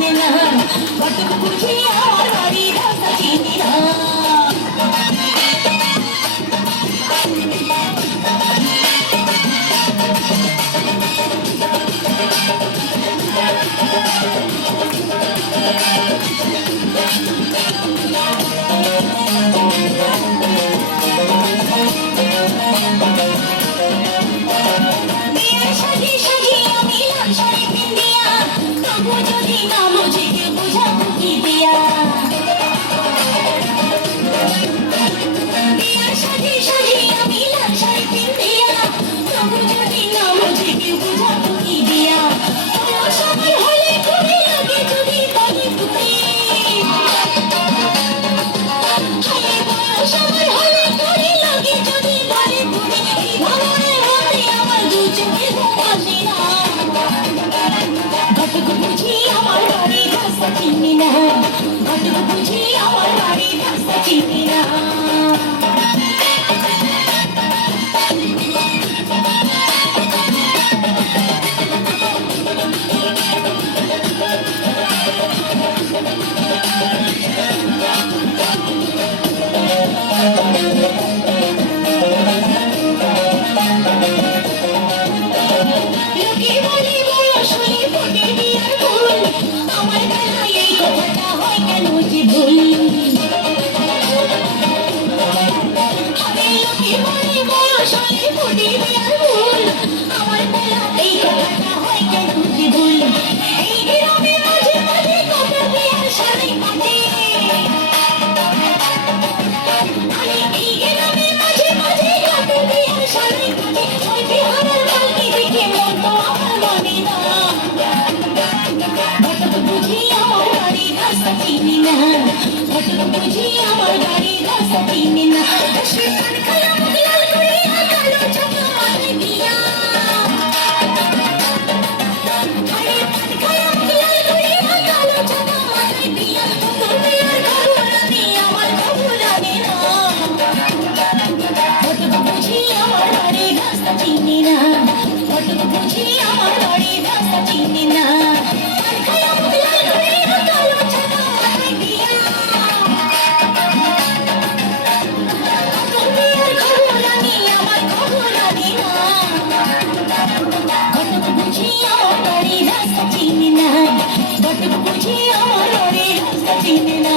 চিনে না, কতক বুঝি আমার বাড়ির রাস্তা চিনি না। চিনি না, কতক বুঝি আমার বাড়ির রাস্তা চিনি না। চিনি না, কতক বুঝি আমার বাড়ির রাস্তা চিনি না। কতক বুঝি আমার বাড়ির রাস্তা চিনি না, কতক বুঝি আমার বাড়ির রাস্তা চিনি না। চিনি না, কতক বুঝি আমার বাড়ির রাস্তা চিনি না।